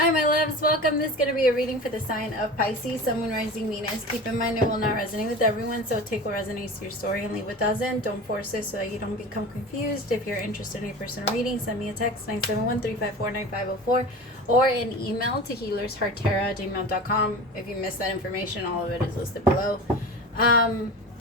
Hi, my loves. Welcome. This is going to be a reading for the sign of Pisces, Sun, Moon, Rising, Venus. Keep in mind it will not resonate with everyone, so take what resonates to your story and leave what doesn't. Don't force it so that you don't become confused. If you're interested in a personal reading, send me a text 971-354-9504 or an email to HealersHeartTarot@gmail.com. If you missed that information, all of it is listed below.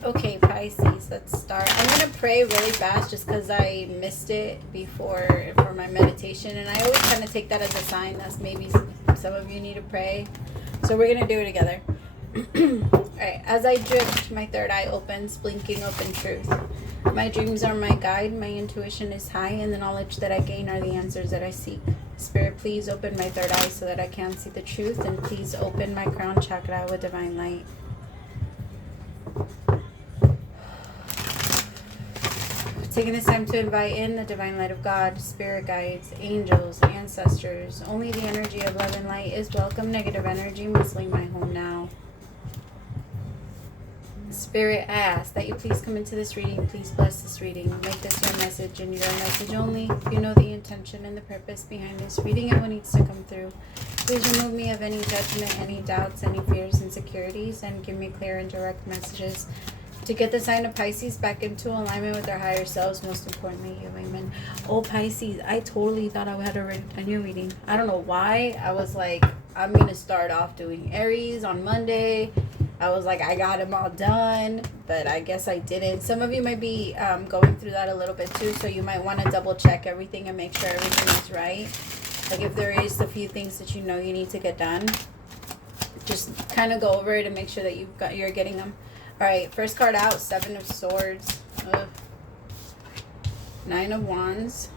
Okay, Pisces, let's start. I'm going to pray really fast just because I missed it before for my meditation. And I always kind of take that as a sign that maybe some of you need to pray. So we're going to do it together. Alright, as I drift, my third eye opens, blinking open truth. My dreams are my guide, my intuition is high, and the knowledge that I gain are the answers that I seek. Spirit, please open my third eye so that I can see the truth, and please open my crown chakra with divine light. Taking this time to invite in the divine light of God, spirit guides, angels, ancestors. Only the energy of love and light is welcome. Negative energy must leave my home now. Spirit, I ask that you please come into this reading. Please bless this reading. Make this your message and your message only. You know the intention and the purpose behind this reading and what needs to come through. Please remove me of any judgment, any doubts, any fears, insecurities, and give me clear and direct messages to get the sign of Pisces back into alignment with their higher selves, most importantly, you, amen. Oh, Pisces, I totally thought I had a new reading. I don't know why. I was like, I'm going to start off doing Aries on Monday. I was like, I got them all done, but I guess I didn't. Some of you might be going through that a little bit too, so you might want to double check everything and make sure everything is right. Like if there is a few things that you know you need to get done, just kind of go over it and make sure that you're getting them. All right, first card out, Seven of Swords, Nine of Wands,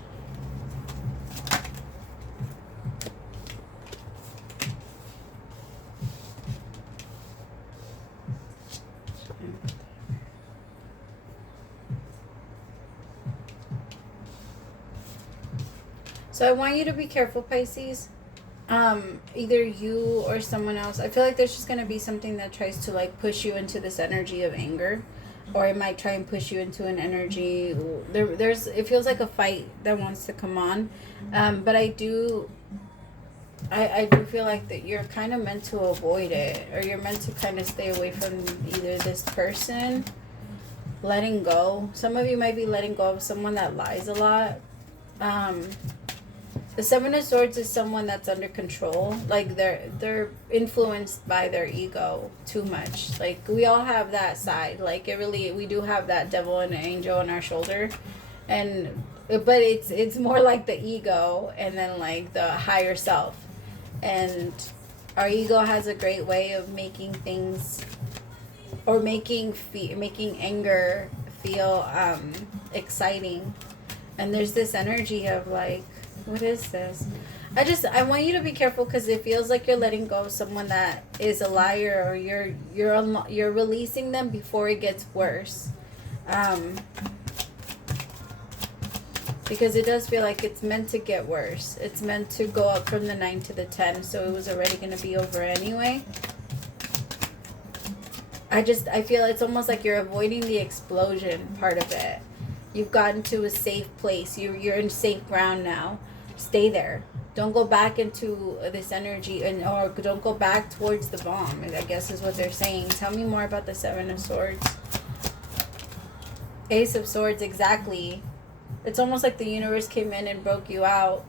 so I want you to be careful, Pisces. Either you or someone else. I feel like there's just going to be something that tries to like push you into this energy of anger, or it might try and push you into an energy. It feels like a fight that wants to come on. But I do feel like that you're kind of meant to avoid it, or you're meant to kind of stay away from either this person. Letting go. Some of you might be letting go of someone that lies a lot. The Seven of Swords is someone that's under control. Like they're influenced by their ego too much. Like we all have that side. Like we do have that devil and angel on our shoulder, but it's more like the ego and then like the higher self. And our ego has a great way of making things, or making anger feel exciting. And there's this energy of like, what is this? I want you to be careful because it feels like you're letting go of someone that is a liar, or you're releasing them before it gets worse. Because it does feel like it's meant to get worse. It's meant to go up from the 9 to the 10, so it was already going to be over anyway. I feel it's almost like you're avoiding the explosion part of it. You've gotten to a safe place. You're in safe ground now. Stay there. Don't go back into this energy, or don't go back towards the bomb, I guess is what they're saying. Tell me more about the Seven of Swords. Ace of Swords, exactly. It's almost like the universe came in and broke you out.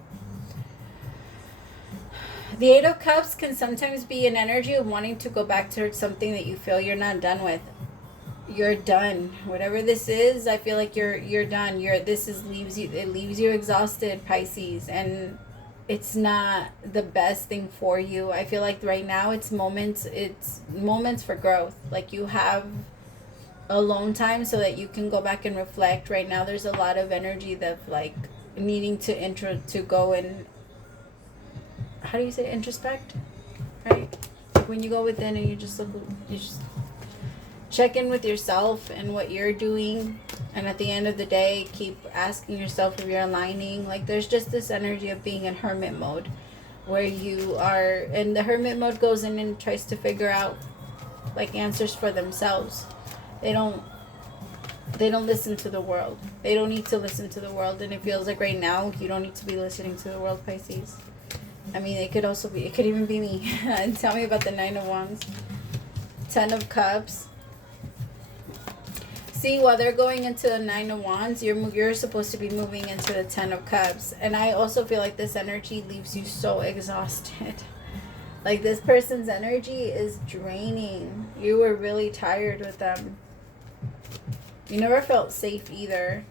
The Eight of Cups can sometimes be an energy of wanting to go back towards something that you feel you're not done with. You're done. Whatever this is, I feel like you're done. Leaves you exhausted, Pisces, and it's not the best thing for you. I feel like right now it's moments for growth. Like you have alone time so that you can go back and reflect. Right now there's a lot of energy that like needing to go and, how do you say, introspect, right? Like when you go within and you just check in with yourself and what you're doing, and at the end of the day keep asking yourself if you're aligning. Like there's just this energy of being in hermit mode, where you are, and the hermit mode goes in and tries to figure out like answers for themselves. They don't listen to the world. They don't need to listen to the world, and it feels like right now you don't need to be listening to the world, Pisces. I mean, it could also be, it could even be me. And tell me about the 9 of Wands. 10 of Cups. See, while they're going into the 9 of Wands, you're supposed to be moving into the 10 of Cups. And I also feel like this energy leaves you so exhausted. Like, this person's energy is draining. You were really tired with them. You never felt safe either.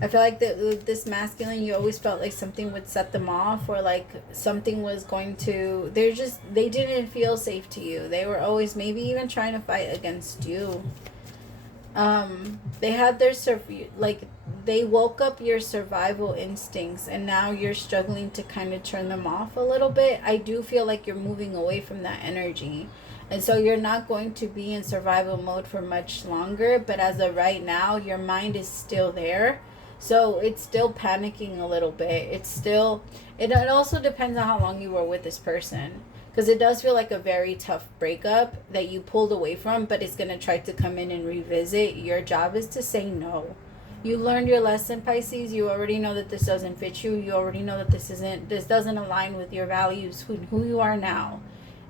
I feel like that with this masculine, you always felt like something would set them off, or like something was going to, they didn't feel safe to you. They were always maybe even trying to fight against you. They had their they woke up your survival instincts, and now you're struggling to kind of turn them off a little bit. I do feel like you're moving away from that energy, and so you're not going to be in survival mode for much longer. But as of right now, your mind is still there, so it's still panicking a little bit. It's still, it also depends on how long you were with this person. Because it does feel like a very tough breakup that you pulled away from, but it's going to try to come in and revisit. Your job is to say no. You learned your lesson, Pisces. You already know that this doesn't fit you. You already know that this doesn't align with your values, who you are now.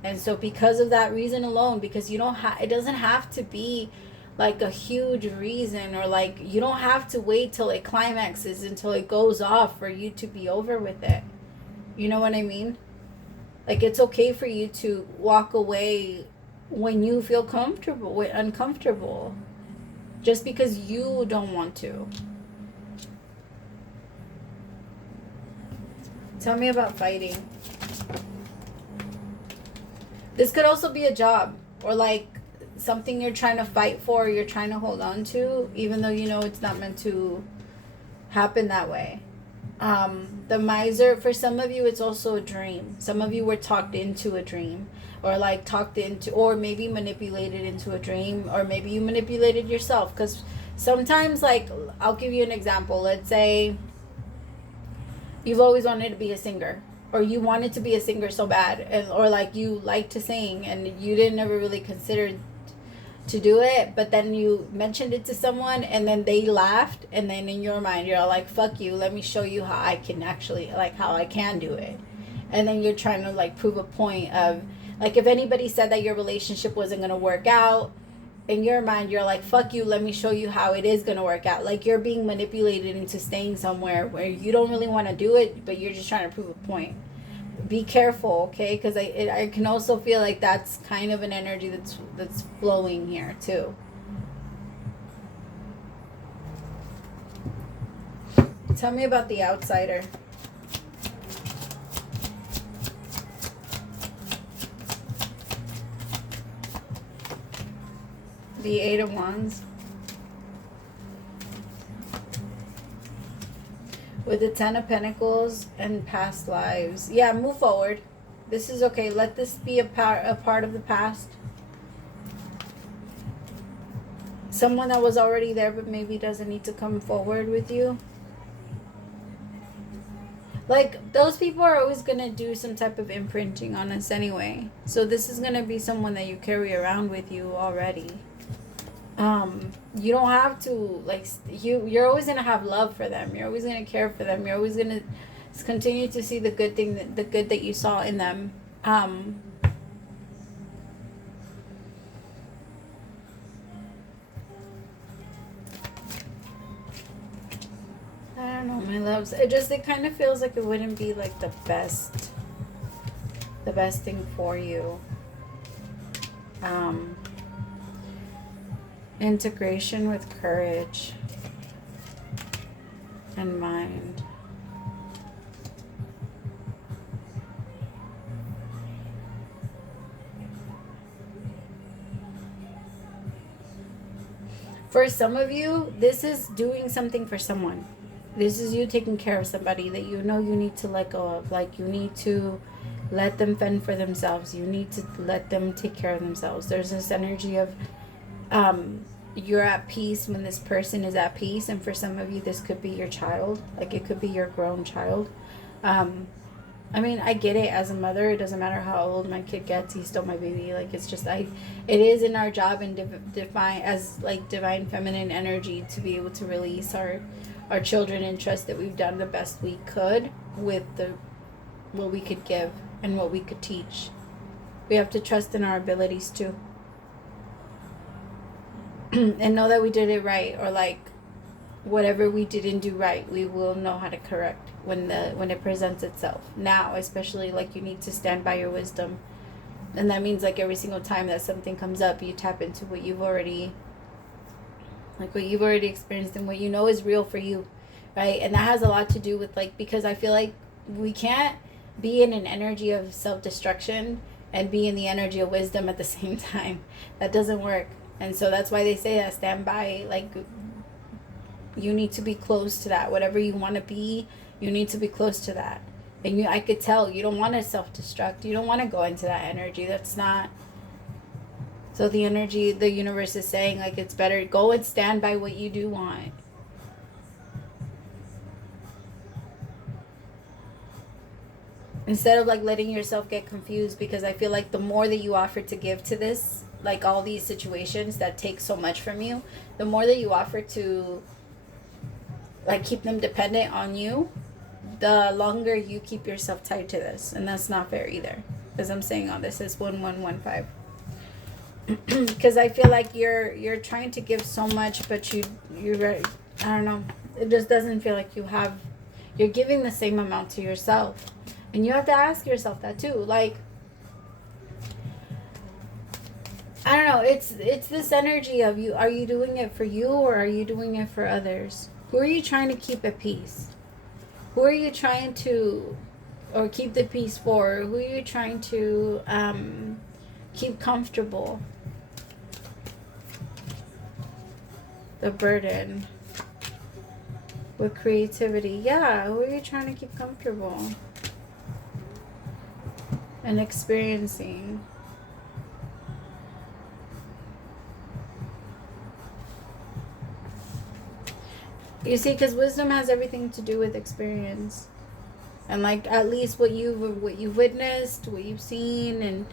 And so because of that reason alone, because you don't it doesn't have to be like a huge reason, or like you don't have to wait till it climaxes, until it goes off for you to be over with it. You know what I mean? Like, it's okay for you to walk away when you feel uncomfortable, just because you don't want to. Tell me about fighting. This could also be a job, or like something you're trying to fight for, you're trying to hold on to, even though you know it's not meant to happen that way. The miser, for some of you, it's also a dream. Some of you were talked into a dream, or like talked into, or maybe manipulated into a dream, or maybe you manipulated yourself. Because sometimes, like, I'll give you an example. Let's say you've always wanted to be a singer, or you wanted to be a singer so bad, or like you like to sing and you didn't ever really consider to do it, but then you mentioned it to someone and then they laughed, and then in your mind you're like, fuck you, let me show you how I can actually, like, how I can do it. And then you're trying to like prove a point of, like, if anybody said that your relationship wasn't going to work out, in your mind you're like, fuck you, let me show you how it is going to work out. Like, you're being manipulated into staying somewhere where you don't really want to do it, but you're just trying to prove a point. Be careful, okay? Because I can also feel like that's kind of an energy that's flowing here too. Tell me about the outsider. The 8 of Wands. With the 10 of Pentacles and past lives. Yeah, move forward. This is okay. Let this be a part of the past. Someone that was already there but maybe doesn't need to come forward with you. Like, those people are always going to do some type of imprinting on us anyway. So this is going to be someone that you carry around with you already. You don't have to, like, you're always going to have love for them. You're always going to care for them. You're always going to continue to see the good thing, the good that you saw in them. I don't know, my loves. It kind of feels like it wouldn't be like the best thing for you. Integration with courage and mind. For some of you, this is doing something for someone. This is you taking care of somebody that you know you need to let go of. Like, you need to let them fend for themselves. You need to let them take care of themselves. There's this energy of you're at peace when this person is at peace. And for some of you, this could be your child. Like, it could be your grown child. I mean, I get it. As a mother, it doesn't matter how old my kid gets, he's still my baby. Like, it's just, it is in our job and divine feminine energy to be able to release our children and trust that we've done the best we could with the what we could give and what we could teach. We have to trust in our abilities too. And know that we did it right, or like whatever we didn't do right, we will know how to correct when it presents itself. Now, especially, like, you need to stand by your wisdom. And that means like every single time that something comes up, you tap into what you've already experienced and what you know is real for you, right? And that has a lot to do with, like, because I feel like we can't be in an energy of self-destruction and be in the energy of wisdom at the same time. That doesn't work. And so that's why they say that stand by, like, you need to be close to that. Whatever you want to be, you need to be close to that. And I could tell you don't want to self-destruct. You don't want to go into that energy. That's not. So the energy, the universe is saying, like, it's better go and stand by what you do want. Instead of, like, letting yourself get confused, because I feel like the more that you offer to give to this, like, all these situations that take so much from you, the more that you offer to, like, keep them dependent on you, the longer you keep yourself tied to this. And that's not fair either, because I'm saying all this is 1115. Because I feel like you're trying to give so much, but you're I don't know, it just doesn't feel like you're giving the same amount to yourself. And you have to ask yourself that too. Like, I don't know, it's this energy of you. Are you doing it for you, or are you doing it for others? Who are you trying to keep at peace? Who are you trying to, or keep the peace for? Who are you trying to keep comfortable? The burden. With creativity. Yeah, who are you trying to keep comfortable? And experiencing. You see, because wisdom has everything to do with experience. And, like, at least what you've witnessed, what you've seen, and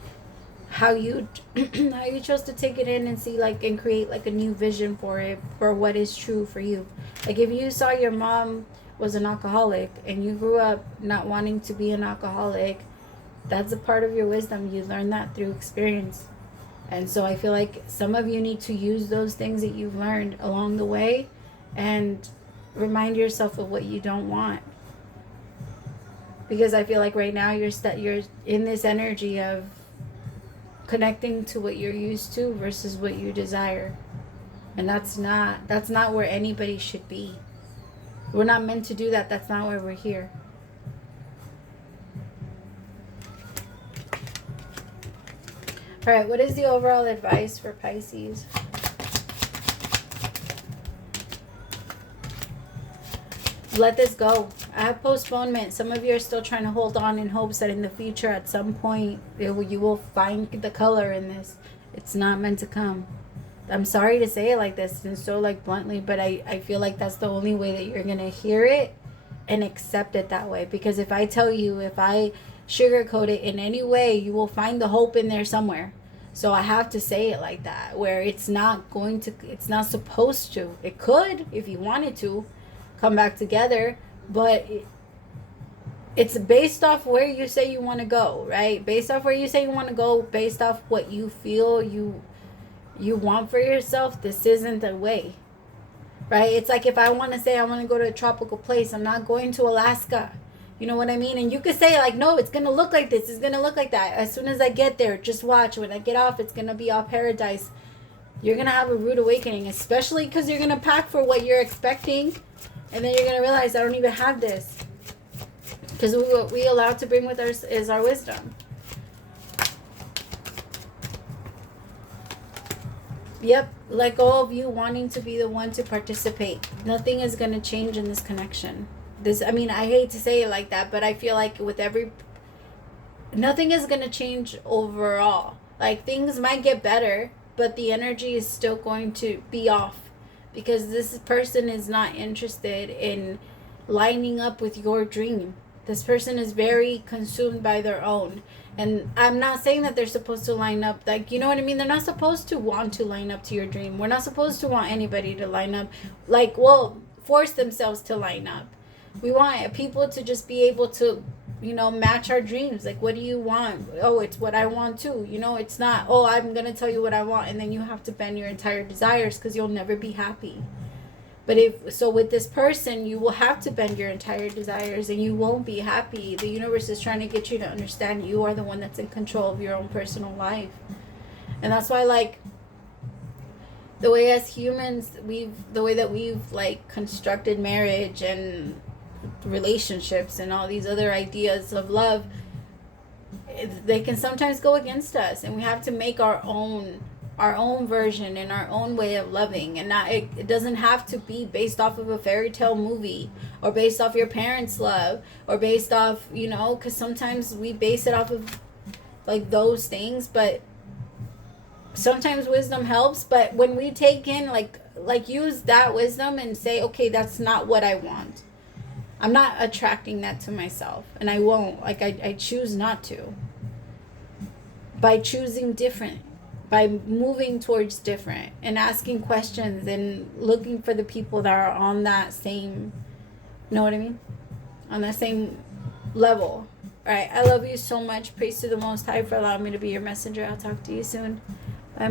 how you how you chose to take it in and see, like, and create, like, a new vision for it, for what is true for you. Like, if you saw your mom was an alcoholic and you grew up not wanting to be an alcoholic, that's a part of your wisdom. You learn that through experience. And so I feel like some of you need to use those things that you've learned along the way and remind yourself of what you don't want. Because I feel like right now you're in this energy of connecting to what you're used to versus what you desire. And that's not where anybody should be. We're not meant to do that. That's not why we're here. All right, what is the overall advice for Pisces? Let this go. I have postponement. Some of you are still trying to hold on in hopes that in the future, at some point, you will find the color in this. It's not meant to come. I'm sorry to say it like this and so, like, bluntly, but I feel like that's the only way that you're going to hear it and accept it that way. Because if I tell you, if I sugarcoat it in any way, you will find the hope in there somewhere. So I have to say it like that, where it's not supposed to. It could, if you wanted to, come back together, but it's based off where you say you want to go, right? Based off where you say you want to go, based off what you feel you want for yourself, this isn't the way, right? It's like if I want to say I want to go to a tropical place, I'm not going to Alaska. You know what I mean? And you could say, like, no, it's going to look like this. It's going to look like that. As soon as I get there, just watch. When I get off, it's going to be all paradise. You're going to have a rude awakening, especially because you're going to pack for what you're expecting. And then you're going to realize, I don't even have this. Because what we allowed to bring with us is our wisdom. Yep, let go of you wanting to be the one to participate. Nothing is going to change in this connection. I hate to say it like that, but I feel like nothing is going to change overall. Like, things might get better, but the energy is still going to be off. Because this person is not interested in lining up with your dream. This person is very consumed by their own. And I'm not saying that they're supposed to line up. Like, you know what I mean? They're not supposed to want to line up to your dream. We're not supposed to want anybody to line up. Like, force themselves to line up. We want people to just be able to you know, match our dreams. Like, what do you want? Oh, it's what I want too. You know, it's not, oh, I'm going to tell you what I want, and then you have to bend your entire desires, because you'll never be happy. But with this person, you will have to bend your entire desires, and you won't be happy. The universe is trying to get you to understand you are the one that's in control of your own personal life. And that's why, like, the way as humans, the way that we've like constructed marriage and relationships and all these other ideas of love, they can sometimes go against us, and we have to make our own version and our own way of loving. And not, it doesn't have to be based off of a fairy tale movie, or based off your parents' love, or based off, you know, because sometimes we base it off of like those things. But sometimes wisdom helps. But when we take in like use that wisdom and say, okay, that's not what I want, I'm not attracting that to myself, and I won't. Like, I choose not to. By choosing different, by moving towards different, and asking questions, and looking for the people that are on that same, you know what I mean? On that same level. All right, I love you so much. Praise to the Most High for allowing me to be your messenger. I'll talk to you soon. Bye, my